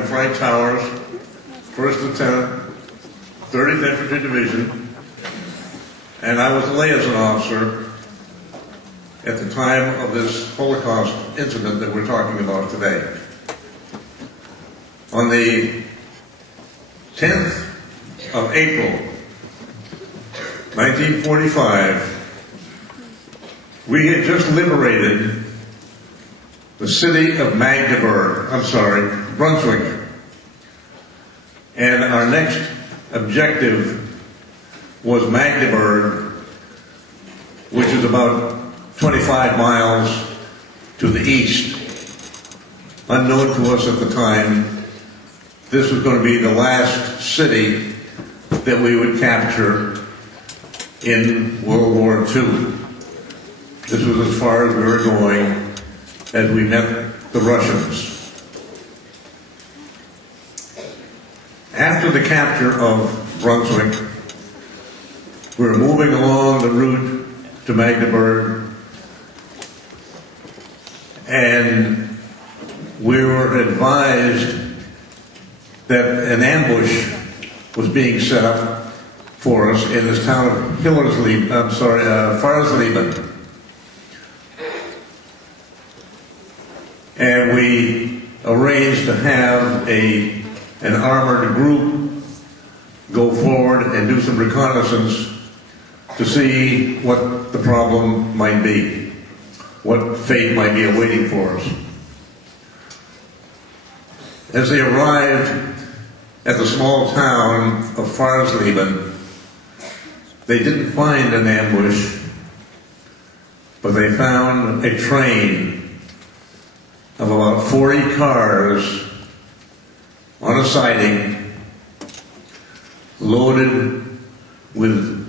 I'm Frank Towers, 1st Lieutenant, 30th Infantry Division, and I was a liaison officer at the time of this Holocaust incident that we're talking about today. On the 10th of April, 1945, we had just liberated the city of Brunswick. And our next objective was Magdeburg, which is about 25 miles to the east. Unknown to us at the time, this was going to be the last city that we would capture in World War II. This was as far as we were going as we met the Russians. After the capture of Brunswick, we were moving along the route to Magdeburg, and we were advised that an ambush was being set up for us in this town of Farsleben. And we arranged to have an armored group go forward and do some reconnaissance to see what the problem might be, what fate might be awaiting for us. As they arrived at the small town of Farsleben, they didn't find an ambush, but they found a train of about 40 cars on a siding loaded with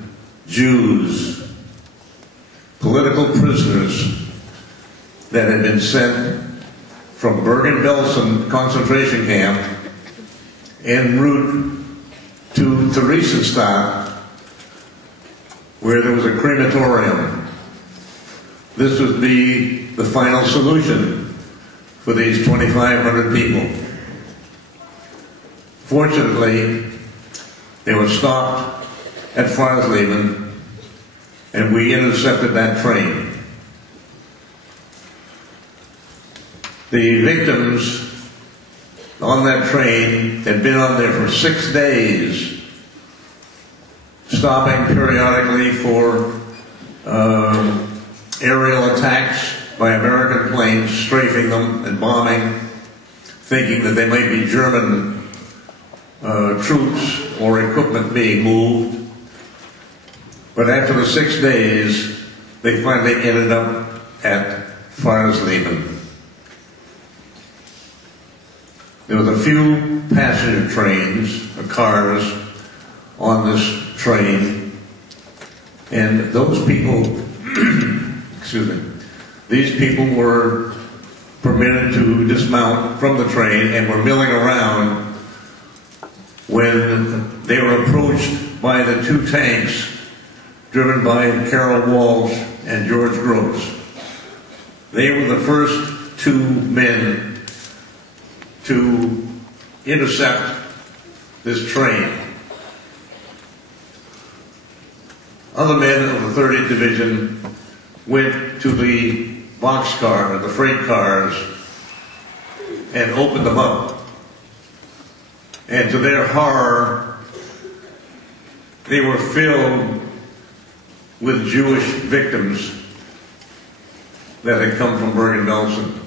Jews, political prisoners that had been sent from Bergen-Belsen concentration camp en route to Theresienstadt, where there was a crematorium. This would be the final solution for these 2,500 people. Fortunately, they were stopped at Farsleben, and we intercepted that train. The victims on that train had been on there for 6 days, stopping periodically for aerial attacks by American planes, strafing them and bombing, thinking that they might be German troops or equipment being moved. But after the 6 days, they finally ended up at Farsleben. There was a few passenger trains, cars, on this train, and those people, excuse me, these people were permitted to dismount from the train and were milling around when they were approached by the 2 tanks driven by Carol Walsh and George Gross. They were the first 2 men to intercept this train. Other men of the 30th Division went to the boxcar, the freight cars, and opened them up. And to their horror, they were filled with Jewish victims that had come from Bergen-Belsen.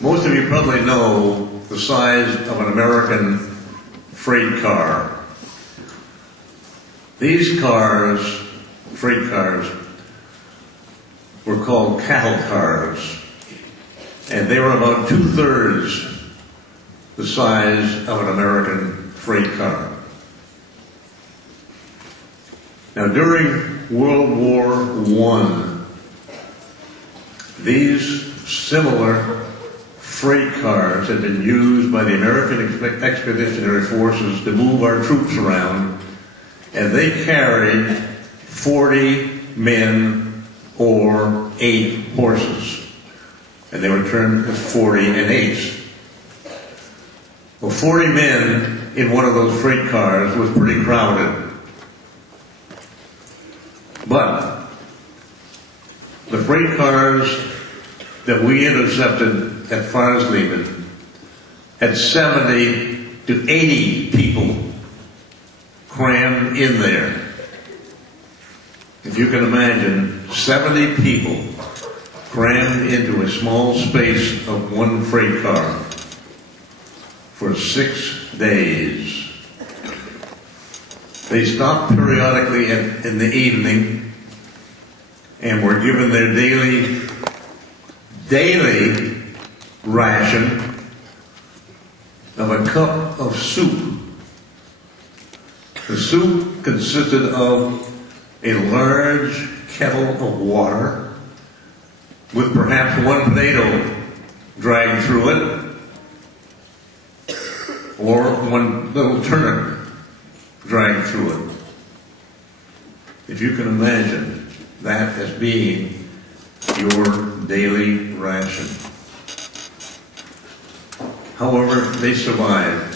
Most of you probably know the size of an American freight car. These cars, freight cars, were called cattle cars, and they were about 2/3 the size of an American freight car. Now, during World War I, these similar freight cars had been used by the American Expeditionary Forces to move our troops around, and they carried 40 men or 8 horses. and they were termed as 40 and 8s. Well, 40 men in one of those freight cars was pretty crowded. But the freight cars that we intercepted at Farsleben had 70 to 80 people crammed in there. If you can imagine, 70 people crammed into a small space of one freight car for 6 days. They stopped periodically in the evening and were given their daily ration of a cup of soup. The soup consisted of a large kettle of water with perhaps one potato dragged through it, or one little turnip dragged through it. If you can imagine that as being your daily ration. However, they survived.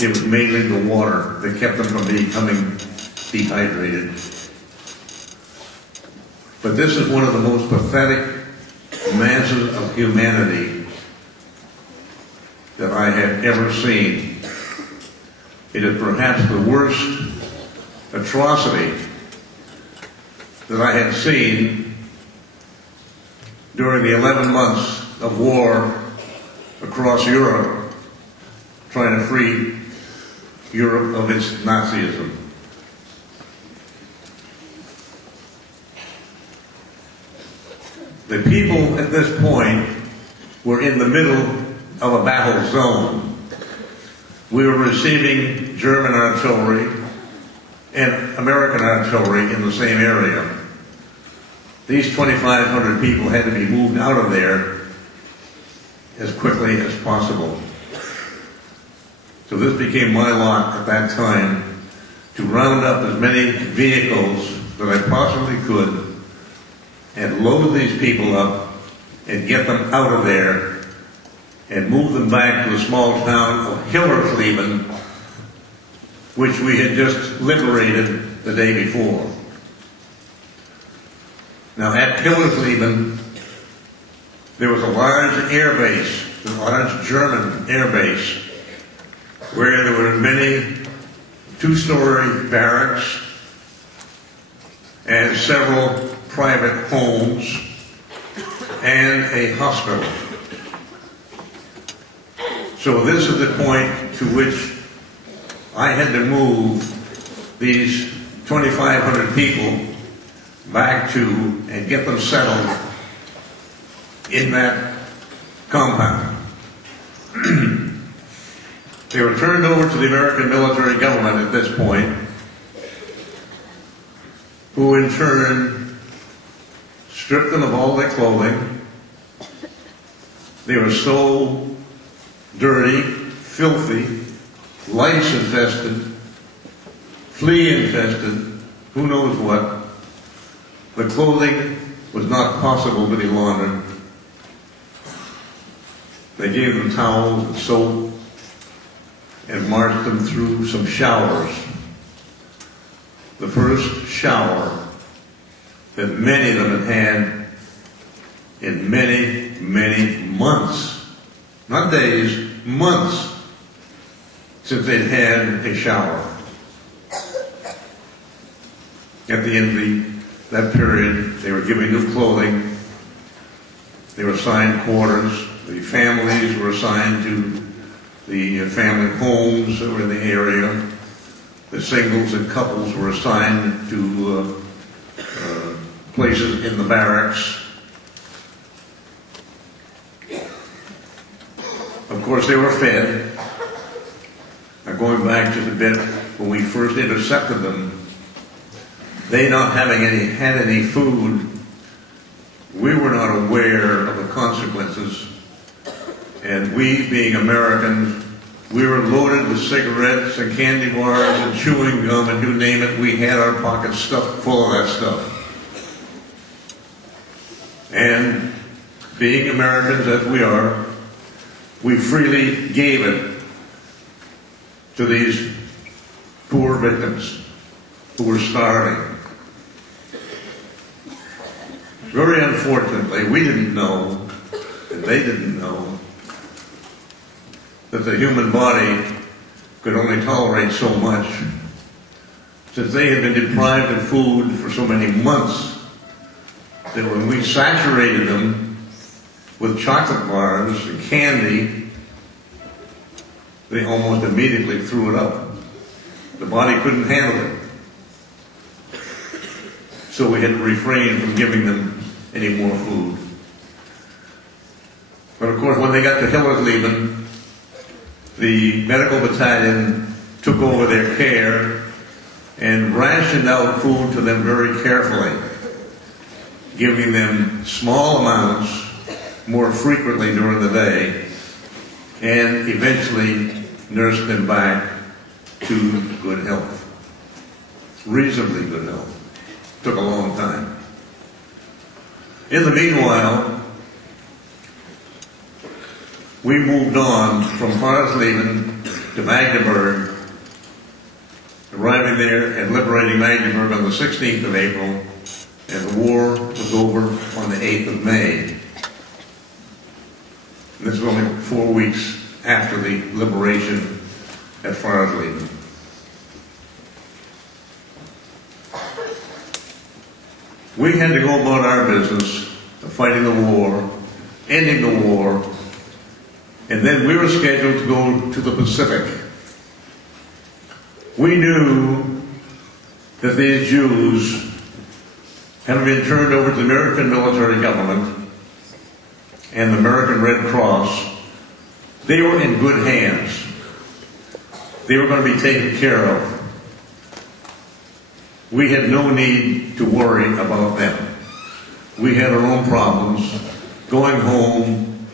It was mainly the water that kept them from becoming dehydrated. But this is one of the most pathetic masses of humanity that I have ever seen. It is perhaps the worst atrocity that I had seen during the 11 months of war across Europe, trying to free Europe of its Nazism. The people at this point were in the middle of a battle zone. We were receiving German artillery and American artillery in the same area. These 2,500 people had to be moved out of there as quickly as possible. So this became my lot at that time, to round up as many vehicles that I possibly could and load these people up and get them out of there and move them back to the small town of Hillersleben, which we had just liberated the day before. Now at Hillersleben, there was a large air base, a large German air base, where there were many two-story barracks and several private homes and a hospital. So this is the point to which I had to move these 2,500 people back to and get them settled in that compound. They were turned over to the American military government at this point, who in turn stripped them of all their clothing. They were so dirty, filthy, lice infested, flea infested, who knows what. The clothing was not possible to be laundered. They gave them towels and soap and marched them through some showers. The first shower that many of them had had in many, many months. Not days, months since they'd had a shower. At the end of that period, they were given new clothing. They were assigned quarters. The families were assigned to the family homes that were in the area. The singles and couples were assigned to places in the barracks. Of course, they were fed. Now, going back just a bit, when we first intercepted them, they not having had any food, we were not aware of the consequences. And we, being Americans, we were loaded with cigarettes and candy bars and chewing gum and you name it. We had our pockets stuffed full of that stuff. And being Americans as we are, we freely gave it to these poor victims who were starving. Very unfortunately, we didn't know, and they didn't know, that the human body could only tolerate so much. Since they had been deprived of food for so many months, that when we saturated them with chocolate bars and candy, they almost immediately threw it up. The body couldn't handle it. So we had to refrain from giving them any more food. But of course, when they got to Hillersleben, the medical battalion took over their care and rationed out food to them very carefully, giving them small amounts more frequently during the day, and eventually nursed them back to good health. Reasonably good health. Took a long time. In the meanwhile, we moved on from Hillersleben to Magdeburg, arriving there and liberating Magdeburg on the 16th of April, and the war was over on the 8th of May. And this was only 4 weeks after the liberation at Hillersleben. We had to go about our business of fighting the war, ending the war, and then we were scheduled to go to the Pacific. We knew that these Jews, having been turned over to the American military government and the American Red Cross, they were in good hands. They were going to be taken care of. We had no need to worry about them. We had our own problems, going home,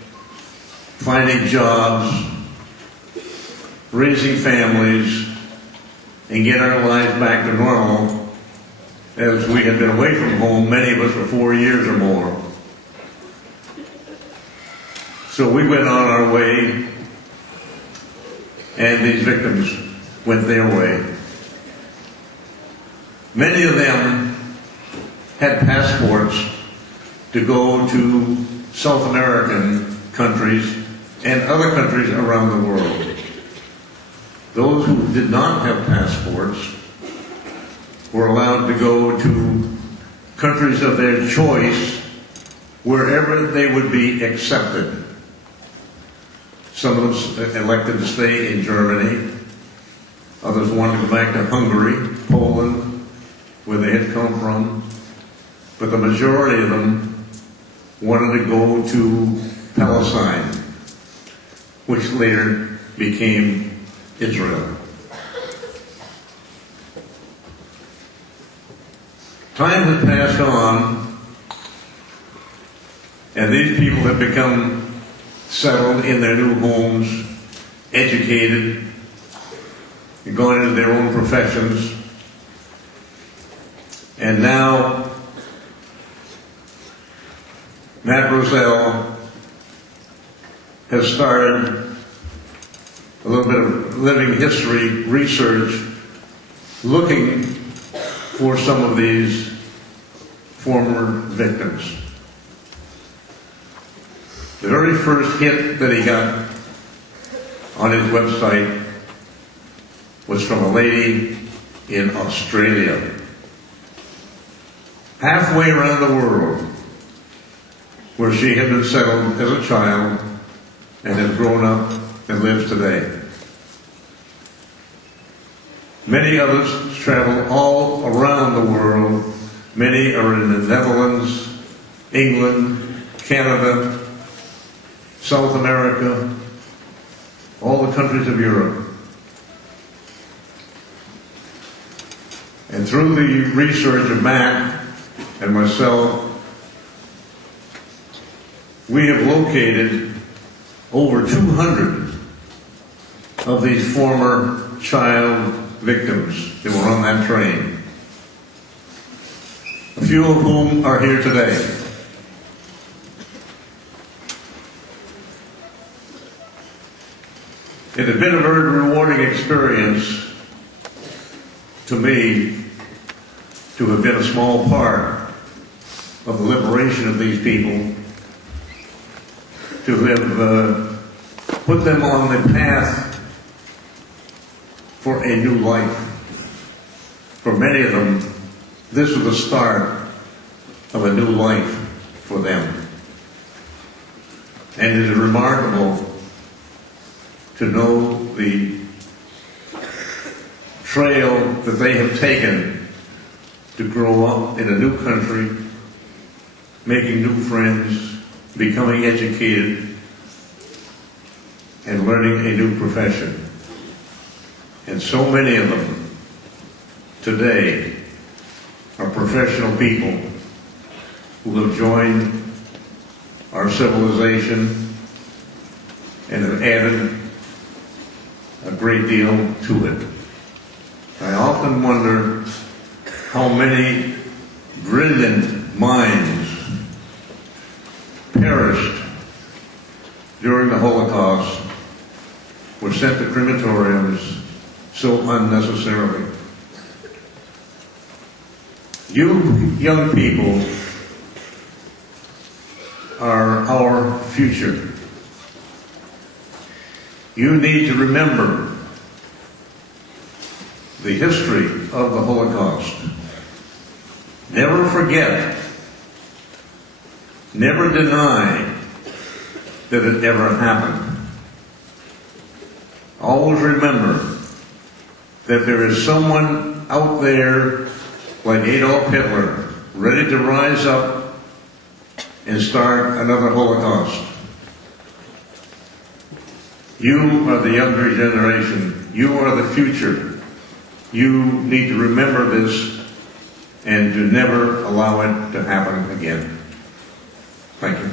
finding jobs, raising families, and get our lives back to normal, as we had been away from home, many of us, for 4 years or more. So we went on our way, and these victims went their way. Many of them had passports to go to South American countries and other countries around the world. Those who did not have passports were allowed to go to countries of their choice wherever they would be accepted. Some of them elected to stay in Germany. Others wanted to go back to Hungary, Poland, where they had come from. But the majority of them wanted to go to Palestine, which later became Israel. Time had passed on, and these people had become settled in their new homes, educated, and gone into their own professions. And now, Matt Rosell has started a little bit of living history research, looking for some of these former victims. The very first hit that he got on his website was from a lady in Australia, halfway around the world, where she had been settled as a child and has grown up and lives today. Many others travel all around the world. Many are in the Netherlands, England, Canada, South America, all the countries of Europe. And through the research of Matt and myself, we have located over 200 of these former child victims that were on that train, a few of whom are here today. It has been a very rewarding experience to me to have been a small part of the liberation of these people, to have put them on the path for a new life. For many of them, this was the start of a new life for them. And it is remarkable to know the trail that they have taken to grow up in a new country, making new friends, becoming educated, and learning a new profession. And so many of them today are professional people who have joined our civilization and have added a great deal to it. I often wonder how many brilliant minds perished during the Holocaust, were sent to crematoriums so unnecessarily. You young people are our future. You need to remember the history of the Holocaust. Never forget, never deny that it ever happened. Always remember that there is someone out there like Adolf Hitler ready to rise up and start another Holocaust. You are the younger generation. You are the future. You need to remember this and to never allow it to happen again. Thank you.